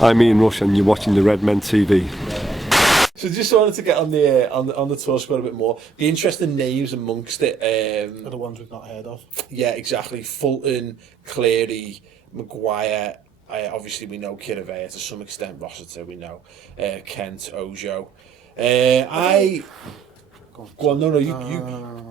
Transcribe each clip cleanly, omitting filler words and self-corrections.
I'm Ian Rush and you're watching the Redmen TV. So just wanted to get on the tour squad a bit more. The interesting names amongst it are the ones we've not heard of. Yeah, exactly. Fulton, Cleary, Maguire. Obviously, we know Kiravea to some extent. Rossiter, we know. Kent, Ojo. Go on, no.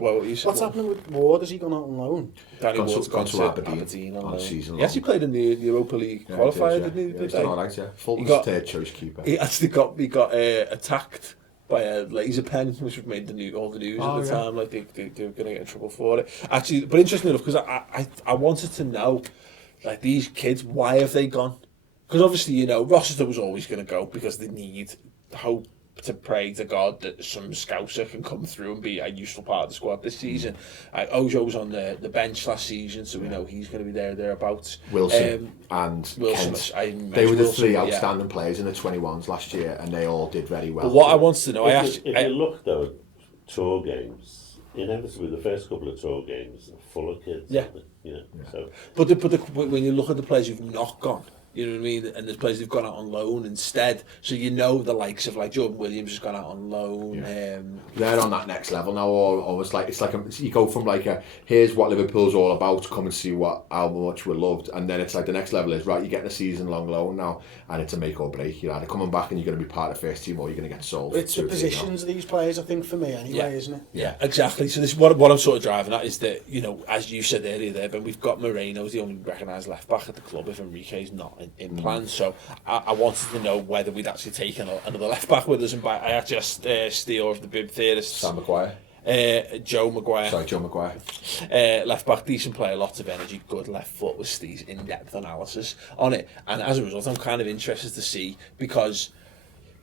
Well, what's happening with Ward? Has he gone out on loan? Danny Ward's gone to Aberdeen on season. He actually played in the Europa League qualifier, didn't he? He's done all right, yeah. Fulton's third choice keeper. He actually got attacked by a laser pen, which made all the news at the time. Like they were going to get in trouble for it. Actually, but interesting enough, because I wanted to know, like, these kids, why have they gone? Because obviously, you know, Rossiter was always going to go because they need hope to pray to God that some Scouser can come through and be a useful part of the squad this season. Ojo was on the bench last season, so we know he's going to be thereabouts. Wilson and Kent. They were the three outstanding players in the 21s last year, and they all did very well. But what I wanted to know, if you look though at tour games, inevitably the first couple of tour games are full of kids. Yeah. You know. Yeah. So. But when you look at the players who've not gone, you know what I mean? And there's players who've gone out on loan instead. So you know the likes of like Jordan Williams has gone out on loan. Yeah. They're on that next level now. Or it's like you go from like here's what Liverpool's all about. Come and see how much we're loved. And then it's like the next level is right. You're getting a season-long loan now, and it's a make or break. You're either coming back and you're going to be part of the first team, or you're going to get sold. It's the positions of these players, I think, for me anyway, isn't it? Yeah, exactly. So this what I'm sort of driving at is that, you know, as you said earlier there, but we've got Moreno's the only recognised left back at the club if Enrique's not in plan. So I wanted to know whether we'd actually taken another left back with us, and I actually asked Steele of the Bib Theorists. Sam Maguire. Joe Maguire. Sorry, Joe Maguire. Left back, decent player, lots of energy, good left foot, with Steve's in-depth analysis on it. And as a result, I'm kind of interested to see, because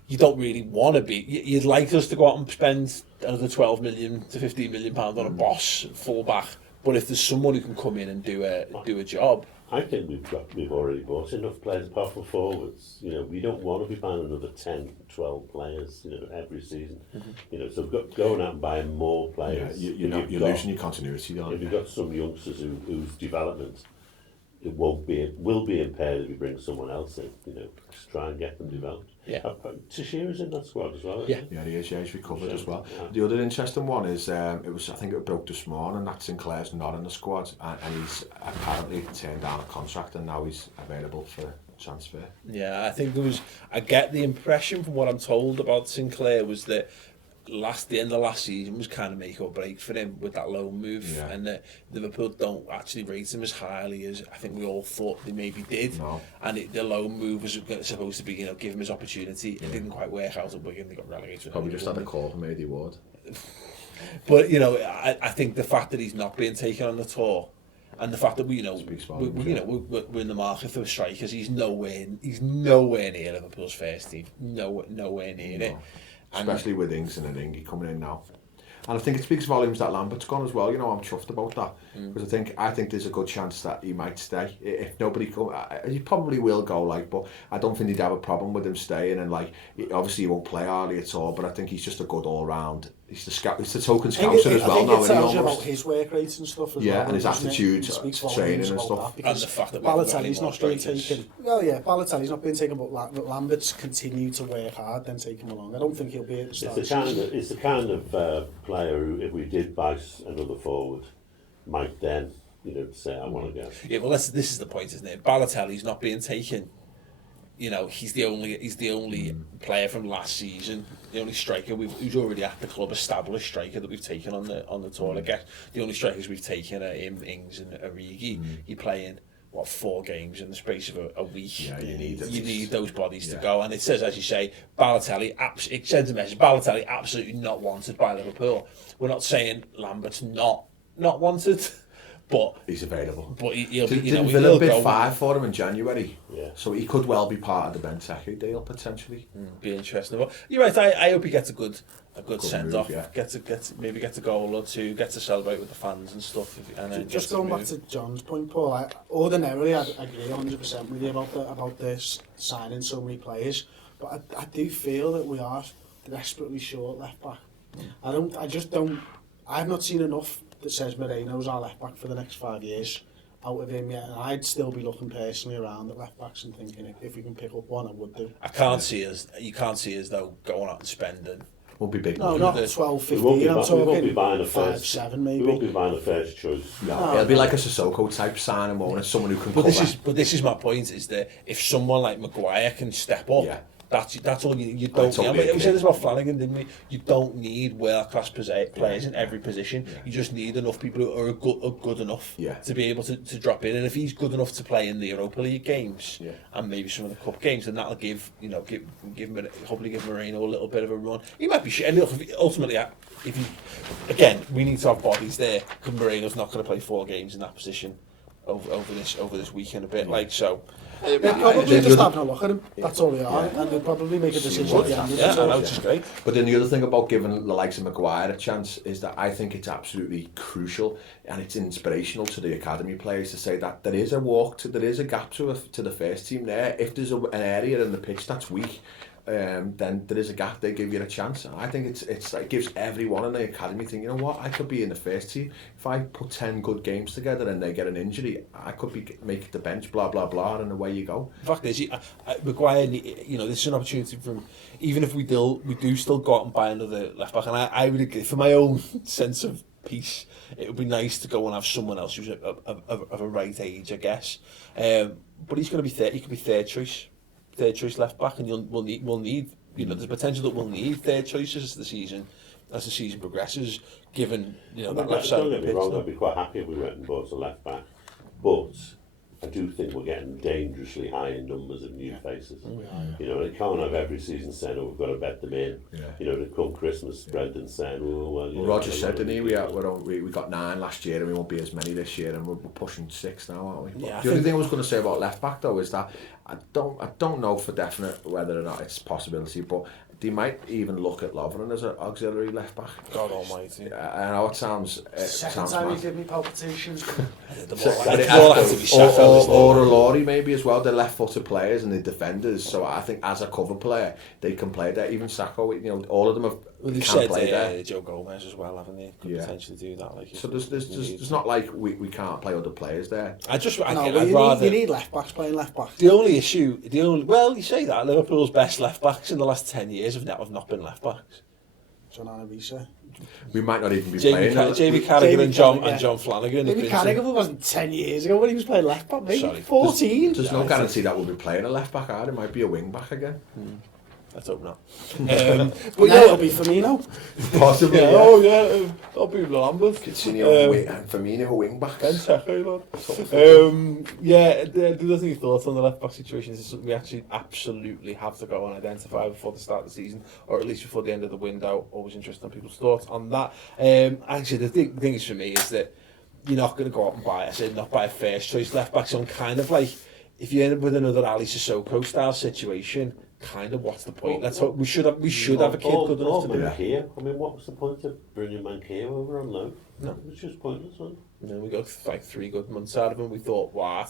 you don't really want to be. You'd like us to go out and spend another 12 million to 15 million pounds on a boss full back, but if there's someone who can come in and do a job. I think we've already bought enough players apart from forwards. You know, we don't want to be buying another 10, 12 players, you know, every season. Mm-hmm. You know, so going out and buying more players. Yeah, you're losing your continuity, don't you? If you've got some youngsters whose development will be impaired if we bring someone else in, you know, to try and get them developed. Yeah. Tashira's in that squad as well. Yeah, he is. Yeah, he's recovered as well. Yeah. The other interesting one is I think it broke this morning that Sinclair's not in the squad, and he's apparently turned down a contract, and now he's available for transfer. Yeah, I think I get the impression from what I'm told about Sinclair was that the end of last season was kind of make or break for him with that loan move, and that Liverpool don't actually rate him as highly as I think we all thought they maybe did. No. And the loan move was supposed to be, you know, give him his opportunity. It didn't quite work out at Wigan. They got relegated. Probably just had a call from Eddie Ward. But you know, I think the fact that he's not being taken on the tour, and the fact that we're in the market for strikers, he's nowhere near Liverpool's first team. Nowhere near it. Especially with Ings and Ingy coming in now. And I think it speaks volumes that Lambert's gone as well. You know, I'm chuffed about that. Because I think there's a good chance that he might stay. If nobody comes, he probably will go, like, but I don't think he'd have a problem with him staying. And, like, obviously he won't play hardly at all, but I think he's just a good all-round. He's the token scouser as well now. I think it tells you about his work rates and stuff as well. Yeah, and his attitude, training and stuff. And the fact that Balotelli's not being taken. Well, yeah, Balotelli's not being taken, but Lambert's continued to work hard, then take him along. I don't think he'll be at the start. It's the kind of player who, if we did buy another forward, might then, you know, say, I want to go. Yeah, well, this is the point, isn't it? Balotelli's not being taken. You know, he's the only player from last season, the only striker who's already at the club, established striker that we've taken on the tour. I guess the only strikers we've taken are Ings and Origi. You're playing 4 games in the space of a week. Yeah, you need those bodies to go. And it says, as you say, Balotelli. It sends a message. Balotelli absolutely not wanted by Liverpool. We're not saying Lambert's not wanted. But he's available. But he'll be, Didn't Villa bid 5 for him in January? Yeah. So he could well be part of the Benteke deal potentially. Be interesting. But you're right. I hope he gets a good send off. Yeah. Gets a goal or two. Gets to celebrate with the fans and stuff. And just going back to John's point, Paul. Ordinarily, I agree 100% with you about this signing so many players. But I do feel that we are desperately short left back. I just don't. I've not seen enough that says Moreno's our left back for the next 5 years. out of him yet, and I'd still be looking personally around at left backs and thinking if we can pick up one, I would do. You can't see us though going out and spending. Won't be big. No, not 12, 15. We won't be, I'm we won't be talking buying a 5, first. 7 maybe. We won't be buying a first choice. No, it'll be like a Sissoko type signing, won't it? Someone who can But cover. this is my point: is that if someone like Maguire can step up, Yeah. that's all you don't. totally We agree. said this about Flanagan, didn't we? You don't need world class players in every position. Yeah. You just need enough people who are good enough Yeah. to be able to drop in. And if he's good enough to play in the Europa League games Yeah. and maybe some of the cup games, then that'll give hopefully give Moreno a little bit of a run. He might be shit. And look, ultimately, if you again, we need to have bodies there. Because Moreno's not going to play 4 games in that position over this weekend a bit. Like so. They're probably just having a look at him. That's all they are, and they'll probably make a decision at the end of Yeah, it. I know, which is great. But then the other thing about giving the likes of Maguire a chance is that I think it's absolutely crucial and it's inspirational to the academy players to say that there is a gap to the first team there. If there's an area in the pitch that's weak, then there is a gap. They give you a chance. And I think it's like gives everyone in the academy think, you know what, I could be in the first team if I put 10 good games together and they get an injury. I could make the bench, blah blah blah, and away you go. The fact is, Maguire, this is an opportunity from even if we do still go out and buy another left back, and I would agree for my own sense of peace. It would be nice to go and have someone else who's of a right age, I guess. But he's going to be he could be third choice left back, and we'll need there's potential that we'll need third choices as the season progresses. Given that left side Don't of get the me wrong, pitch. I'd be quite happy if we went and bought a left back, but I do think we're getting dangerously high in numbers of new faces. They can't have every season saying, "Oh, we've got to bet them in." Yeah. To come Christmas, Brendan saying, "Oh, well." Roger said, didn't he? We got 9 last year, and we won't be as many this year, and we're pushing 6 now, aren't we? Yeah, The only thing I was going to say about left back though is that I don't know for definite whether or not it's a possibility, but they might even look at Lovren as an auxiliary left back. God Almighty! I know it sounds. Second time he gave me palpitations. Or a Laurie maybe as well. They're left-footed players and they're defenders, so I think as a cover player they can play there. Even Sacco, all of them have. Well, they've can said play there. Joe Gomez as well, haven't they? Could potentially do that. So there's not like we can't play other players there. I'd You need left backs playing left back. The only issue, you say that Liverpool's best left backs in the last 10 years have not been left backs. John Anavisa. We might not even be playing. Jamie Carragher and John Flanagan. Maybe Carragher wasn't 10 years ago when he was playing left back. Maybe Sorry. 14. There's no guarantee that we'll be playing a left back either. It might be a wing back again. Let's hope not. But it'll be Firmino. Possibly. Yeah. Oh yeah, that'll be Lambert. Firmino wing back. The other thing you thought on the left back situation is something we actually absolutely have to go and identify before the start of the season, or at least before the end of the window. Always interested in people's thoughts on that. Actually, the thing is for me is that you're not going to go out and buy a first choice left back. So I'm kind of like, if you end up with another Ali Sissoko style situation, kind of what's the point? Let's hope we should have a kid good enough to do that. Mankea. I mean, what was the point of bringing Mankea over on loan? No. It was just pointless, wasn't it? And then we got like 3 good months out of him. We thought, what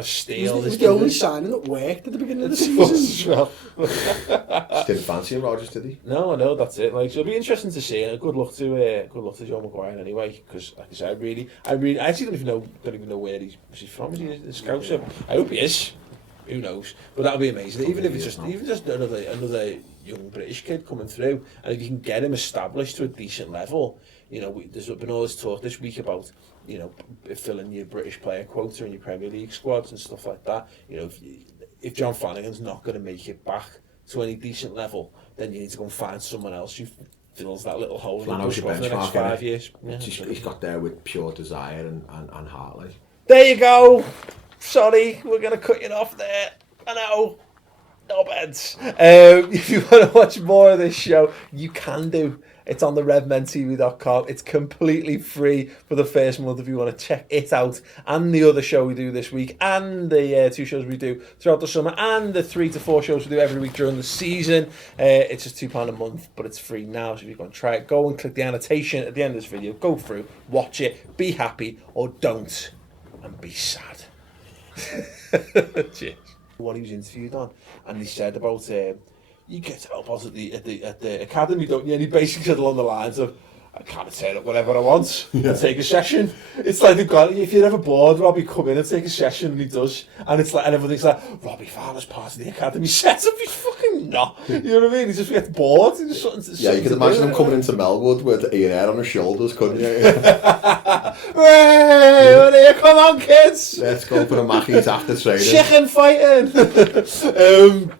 a steal! It was this the kid only is. signing that worked at the beginning of the season. Well, Just didn't fancy him, Rogers, did he? no, I know that's it. Like, so it'll be interesting to see. And good luck to Joe Maguire anyway. Because, like I said, I actually don't even know where he's from. Is he a Scouser? I hope he is. Who knows? But that'll be amazing. Even if it's just another young British kid coming through, and if you can get him established to a decent level, there's been all this talk this week about filling your British player quota in your Premier League squads and stuff like that. If John Flanagan's not going to make it back to any decent level, then you need to go and find someone else who fills that little hole in the squad for the next 5 years. Yeah, He's got there with pure desire and heart. Like. There you go. Sorry, we're going to cut you off there. I know. No beds. If you want to watch more of this show, you can do. It's on the redmentv.com. It's completely free for the first month if you want to check it out. And the other show we do this week, and the 2 shows we do throughout the summer, and the 3 to 4 shows we do every week during the season. It's just £2 a month, but it's free now. So if you're going to try it, go and click the annotation at the end of this video. Go through, watch it, be happy, or don't, and be sad. Cheers. What he was interviewed on, and he said about you get help us at the academy, don't you? And he basically said along the lines of, I kind of turn up whenever I want and take a session. It's like they've got, if you're ever bored, Robbie, come in and take a session, and he does. And it's like, and everything's like, Robbie Fowler's part of the academy setup. He's fucking not. You know what I mean? He just gets bored. He just Yeah, you can imagine him coming into Melwood with Ian Air on his shoulders, couldn't you? Hey, come on, kids! Let's go for the Mackies after training. Chicken fighting!